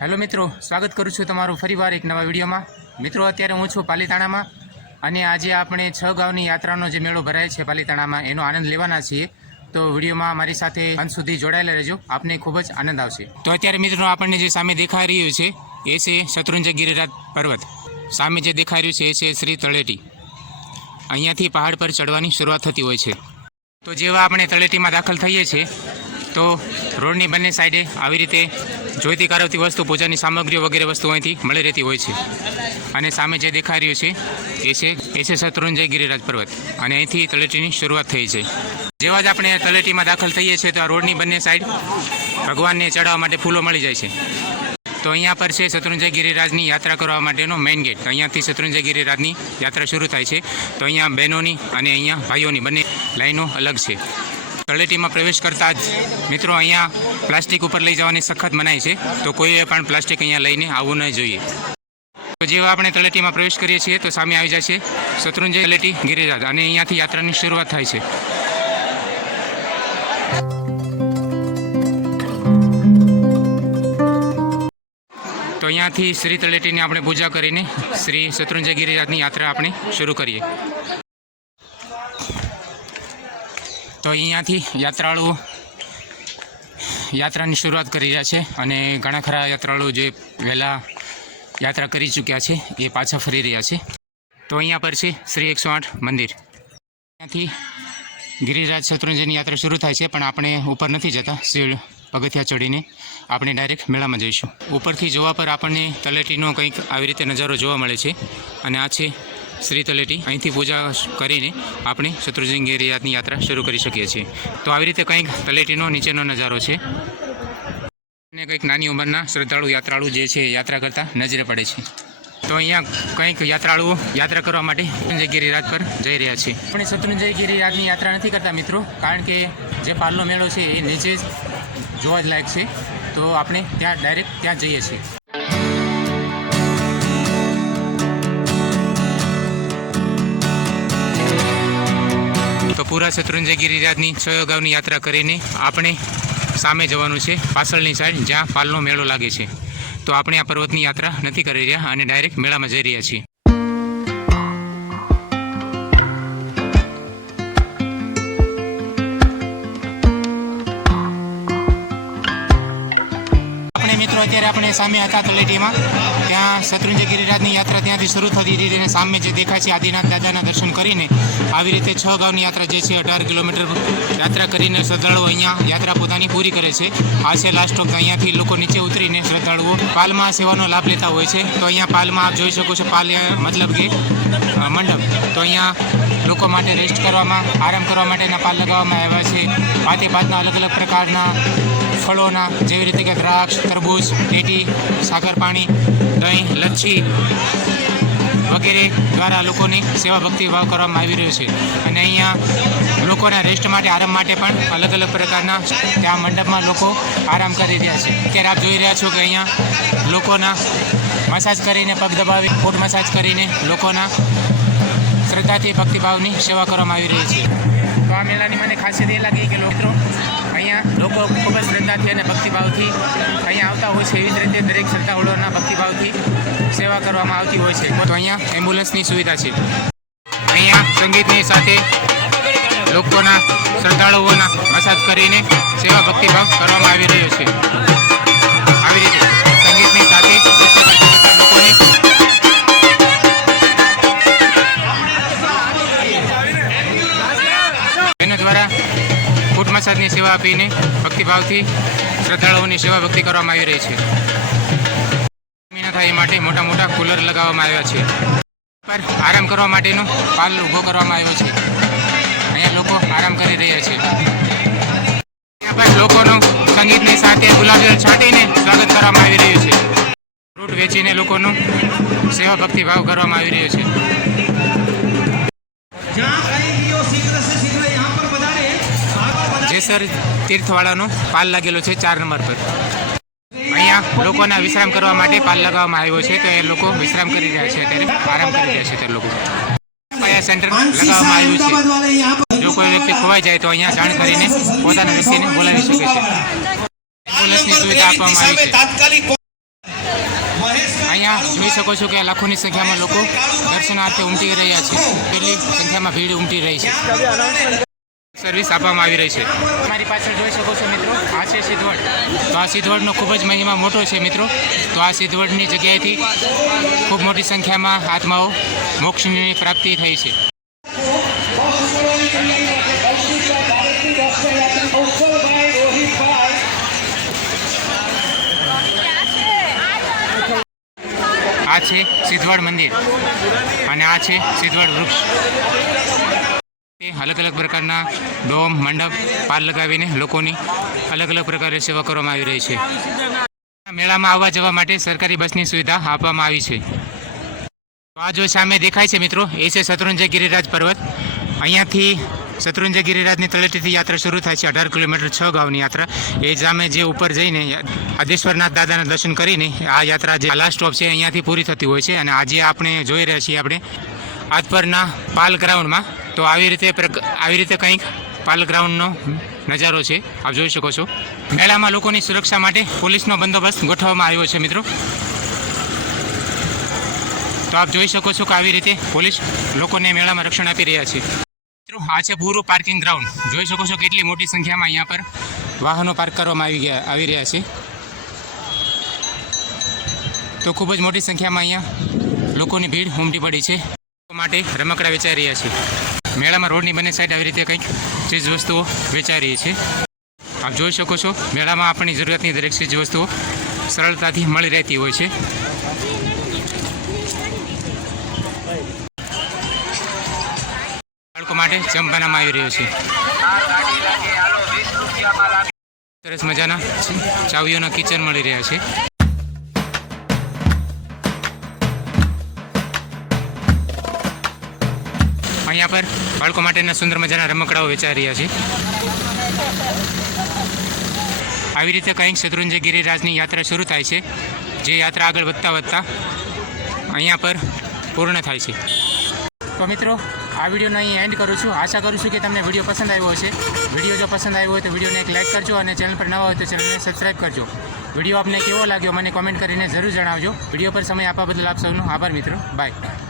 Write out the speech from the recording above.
Hello મિત્રો, સ્વાગત કરું છું તમારું ફરીવાર એક નવા વિડીયોમાં। મિત્રો, અત્યારે હું છું પાલીતાણામાં અને આજે આપણે 6 ગામની યાત્રાનો જે મેળો ભરાય છે પાલીતાણામાં એનો આનંદ લેવાના છીએ। તો વિડીયોમાં મારી સાથે અંત સુધી જોડાયેલા રહેજો, આપને ખૂબ જ આનંદ આવશે। તો અત્યારે મિત્રો આપણને જે સામે દેખાઈ રહ્યું છે એ છે શત્રુંજય ગિરિરાજ પર્વત। સામે જે દેખાઈ રહ્યું છે એ છે શ્રી તળેટી। અહીંયાથી પહાડ પર ચડવાની શરૂઆત થતી હોય છે। તો જેવા આપણે તળેટીમાં દાખલ થઈએ છીએ તો રોડની બંને સાઈડે આવી રીતે જોઈતી કરાવતી વસ્તુ, પૂજાની સામગ્રીઓ વગેરે વસ્તુઓ અહીંથી મળી રહેતી હોય છે। અને સામે જે દેખાઈ રહ્યું છે એ છે શત્રુંજય ગિરિરાજ પર્વત અને અહીંથી તળેટીની શરૂઆત થઈ છે। જેવા જ આપણે તળેટીમાં દાખલ થઈએ છીએ તો આ રોડની બંને સાઈડ ભગવાનને ચડાવવા માટે ફૂલો મળી જાય છે। તો અહીંયા પર છે શત્રુંજય ગિરિરાજની યાત્રા કરવા માટેનો મેઇન ગેટ। અહીંયાથી શત્રુંજય ગિરિરાજની યાત્રા શરૂ થાય છે। તો અહીંયા બહેનોની અને અહીંયા ભાઈઓની બંને લાઈનો અલગ છે। તળેટીમાં પ્રવેશ કરતાં જ મિત્રો અહીંયા પ્લાસ્ટિક ઉપર લઈ જવાની સખત મનાઈ છે। તો કોઈએ પણ પ્લાસ્ટિક અહીંયા લઈને આવવું ન જોઈએ। તો જેવા આપણે તળેટીમાં પ્રવેશ કરીએ છીએ તો સામે આવી જાય છે શત્રુંજય તળેટી ગિરિરાજ અને અહીંયાથી યાત્રાની શરૂઆત થાય છે। તો અહીંયાથી શ્રી તળેટીની આપણે પૂજા કરીને શ્રી શત્રુંજય ગિરિરાજની યાત્રા આપણે શરૂ કરીએ। તો અહીંયાથી યાત્રાળુઓ યાત્રાની શરૂઆત કરી રહ્યા છે અને ઘણા ખરા યાત્રાળુઓ જે વહેલા યાત્રા કરી ચૂક્યા છે એ પાછા ફરી રહ્યા છે। તો અહીંયા પર છે શ્રી 108 મંદિર। ત્યાંથી ગિરિરાજ શત્રુંજયની યાત્રા શરૂ થાય છે, પણ આપણે ઉપર નથી જતા, પગથિયા ચડીને આપણે ડાયરેક્ટ મેળામાં જઈશું। ઉપરથી જોવા પર આપણને તળેટીનો કંઈક આવી રીતે નજારો જોવા મળે છે અને આ છે શ્રી તળેટી। અહીંથી પૂજા કરીને આપણે શત્રુંજય ગિરિરાજની યાત્રા શરૂ કરી શકીએ છીએ। તો આવી રીતે કંઈક તળેટીનો નીચેનો નજારો છે અને કંઈક નાની ઉંમરના યાત્રાળુ જે છે યાત્રા કરતા નજરે પડે છે। તો અહીંયા કંઈક યાત્રાળુઓ યાત્રા કરવા માટે શત્રુંજય ગિરિરાજ પર જઈ રહ્યા છે। આપણે શત્રુંજય ગિરિરાજની યાત્રા નથી કરતા મિત્રો, કારણ કે જે પાલનો મેળો છે એ નીચે જ જોવા જ લાયક છે। તો આપણે ત્યાં ડાયરેક્ટ ત્યાં જઈએ છીએ। તો પૂરા શત્રુંજય ગિરિરાજની 6 ગામની યાત્રા કરીને આપણે સામે જવાનું છે પાછળની સાઈડ જ્યાં પાલનો મેળો લાગે છે। તો આપણે આ પર્વતની યાત્રા નથી કરી રહ્યા અને ડાયરેક્ટ મેળામાં જઈ રહ્યા છીએ। અત્યારે આપણે સામે હતા તળેટીમાં, ત્યાં શત્રુંજય ગિરિરાજની યાત્રા ત્યાંથી શરૂ થતી હતી અને સામે જે દેખાય છે આદિનાથ દાદાના દર્શન કરીને આવી રીતે 6 ગામની યાત્રા જે છે 18 કિલોમીટર યાત્રા કરીને શ્રદ્ધાળુઓ અહીંયા યાત્રા પોતાની પૂરી કરે છે। આ છે લાસ્ટ સ્ટોપ। અહીંયાથી લોકો નીચે ઉતરીને શ્રદ્ધાળુઓ પાલમાં સેવાનો લાભ લેતા હોય છે। તો અહીંયા પાલમાં આપ જોઈ શકો છો, પાલ મતલબ કે મંડપ। તો અહીંયા લોકો માટે રેસ્ટ કરવામાં, આરામ કરવા માટેના પાલ લગાવવામાં આવ્યા છે। ભાતે ભાતના અલગ અલગ પ્રકારના ફળોના, જેવી રીતે કે દ્રાક્ષ, તરબૂચ, ટેટી, સાકર પાણી, દહીં, લચ્છી વગેરે દ્વારા લોકોની સેવા ભક્તિભાવ કરવામાં આવી રહ્યો છે। અને અહીંયા લોકોના રેસ્ટ માટે, આરામ માટે પણ અલગ અલગ પ્રકારના ત્યાં મંડપમાં લોકો આરામ કરી રહ્યા છે। અત્યારે આપ જોઈ રહ્યા છો કે અહીંયા લોકોના મસાજ કરીને, પગ દબાવી, ફૂટ મસાજ કરીને લોકોના શ્રદ્ધાથી ભક્તિભાવની સેવા કરવામાં આવી રહી છે। તો આ મેળાની મને ખાસિયત એ લાગી કે અહીંયા લોકો ખૂબ જ શ્રદ્ધાથી અને ભક્તિભાવથી અહીંયા આવતા હોય છે। એવી જ રીતે દરેક શ્રદ્ધાળુઓના ભક્તિભાવથી સેવા કરવામાં આવતી હોય છે। તો અહીંયા એમ્બ્યુલન્સની સુવિધા છે। અહીંયા સંગીતની સાથે લોકોના, શ્રદ્ધાળુઓના મસાજ કરીને સેવા ભક્તિભાવ કરવામાં આવી રહ્યો છે। આવી રીતે સંગીતની સાથે લોકોને એના દ્વારા ફૂટ મસાજની સેવા આપીને ભક્તિભાવથી શ્રદ્ધાળુઓની સેવા ભક્તિ કરવામાં આવી રહી છે। ગરમી ન થાય એ માટે મોટા મોટા કુલર લગાવવામાં આવ્યા છે। પર આરામ કરવા માટેનો પાલ ઊભો કરવામાં આવ્યો છે। અહીંયા લોકો આરામ કરી રહ્યા છે। ત્યાં પર લોકોનું સંગીતની સાથે ગુલાબ જળ છાંટીને સ્વાગત કરવામાં આવી રહ્યું છે। ફ્રૂટ વેચીને લોકોનું સેવા ભક્તિભાવ કરવામાં આવી રહ્યો છે। જેસર તીર્થવાળાનો પાલ લાગેલો છે 4 નંબર પર। અહીંયા લોકોના વિશ્રામ કરવા માટે પાલ લગાવવામાં આવ્યો છે। તો એ લોકો વિશ્રામ કરી રહ્યા છે, અત્યારે આરામ કરી રહ્યા છે તે લોકો। કયા સેન્ટર લગાવવામાં આવ્યું છે, જો કોઈ વ્યક્તિ ખોવાઈ જાય તો અહીંયા જાણ કરીને પોતાના વ્યક્તિને બોલાવી શકે છે। એમ્બ્યુલન્સની સુવિધા આપવામાં આવી છે। અહીંયા જોઈ શકો છો કે લાખોની સંખ્યામાં લોકો દર્શનાર્થે ઉમટી રહ્યા છે. કેટલી સંખ્યામાં ભીડ ઉમટી રહી છે. સર્વિસ આપવામાં આવી રહી છે. તમારી પાછળ જોઈ શકો છો મિત્રો, આ છે સિદ્ધવડ. તો આ સિદ્ધવડનો ખૂબ જ મહિમા મોટો છે મિત્રો. તો આ સિદ્ધવડની જગ્યાએથી ખૂબ મોટી સંખ્યામાં આત્માઓ મોક્ષની પ્રાપ્તિ થઈ છે. આ છે સિદ્ધવડ મંદિર અને આ છે સિદ્ધવડ વૃક્ષ. અલગ અલગ પ્રકારના ડોમ, મંડપ, પાલ લગાવીને લોકોની અલગ અલગ પ્રકારે સેવા કરવામાં આવી રહી છે. મેળામાં આવવા જવા માટે સરકારી બસની સુવિધા આપવામાં આવી છે. તો આ જો સામે દેખાય છે મિત્રો, એ છે શત્રુંજય ગિરિરાજ પર્વત. અહીંયાથી શત્રુંજય ગિરિરાજની તળેટીથી યાત્રા શરૂ થાય છે. 18 કિલોમીટર 6 ગાંવની યાત્રા. એ સામે જે ઉપર જઈને આદેશ્વરનાથ દાદાના દર્શન કરીને આ યાત્રા જે લાસ્ટ સ્ટોપ છે અહીંયાથી પૂરી થતી હોય છે. અને આજે આપણે જોઈ રહ્યા છીએ આપણે આદપરના પાલ ગ્રાઉન્ડમાં. તો આવી રીતે કંઈક પાલ ગ્રાઉન્ડનો નજારો છે, આપ જોઈ શકો છો. મેળામાં લોકોની સુરક્ષા માટે પોલીસનો બંદોબસ્ત ગોઠવવામાં આવ્યો છે મિત્રો. તો આપ જોઈ શકો છો કે આવી રીતે પોલીસ લોકોને મેળામાં રક્ષણ આપી રહ્યા છે. મિત્રો આ છે પૂરું પાર્કિંગ ગ્રાઉન્ડ. જોઈ શકો છો કેટલી મોટી સંખ્યામાં અહીંયા પર વાહનો પાર્ક કરવામાં આવી રહ્યા છે. તો ખૂબ જ મોટી સંખ્યામાં અહીંયા લોકોની ભીડ ઉમટી પડી છે. માટે રમકડા વેચાઈ રહ્યા છે. મેળામાં રોડની બંને સાઈડ આવી રીતે કંઈક ચીજ વસ્તુઓ વેચાઈ રહી છે. આપ જોઈ શકો છો મેળામાં આપણી જરૂરિયાતની દરેક ચીજ વસ્તુઓ સરળતાથી મળી રહેતી હોય છે. બાળકો માટે જમ્પ બનાવવામાં આવી રહ્યો છે. સરસ મજાના ચાવીઓના કિચન મળી રહ્યા છે. અહીંયા પર બાળકો માટેના સુંદર મજાના રમકડાઓ વેચાઈ રહ્યા છે. આવી રીતે કંઈક શત્રુંજય ગિરિરાજની યાત્રા શરૂ થાય છે, જે યાત્રા આગળ વધતા અહીંયા પર પૂર્ણ થાય છે. તો મિત્રો આ વિડીયોનો અહીં એન્ડ કરું છું. આશા કરું છું કે તમને વિડીયો પસંદ આવ્યો હશે. વિડીયો જો પસંદ આવ્યો હોય તો વિડીયોને એક લાઇક કરજો અને ચેનલ પર નવા હોય તો ચેનલને સબસ્ક્રાઈબ કરજો. વિડીયો આપને કેવો લાગ્યો મને કોમેન્ટ કરીને જરૂર જણાવજો. વિડીયો પર સમય આપવા બદલ આપ સૌનો આભાર મિત્રો. બાય.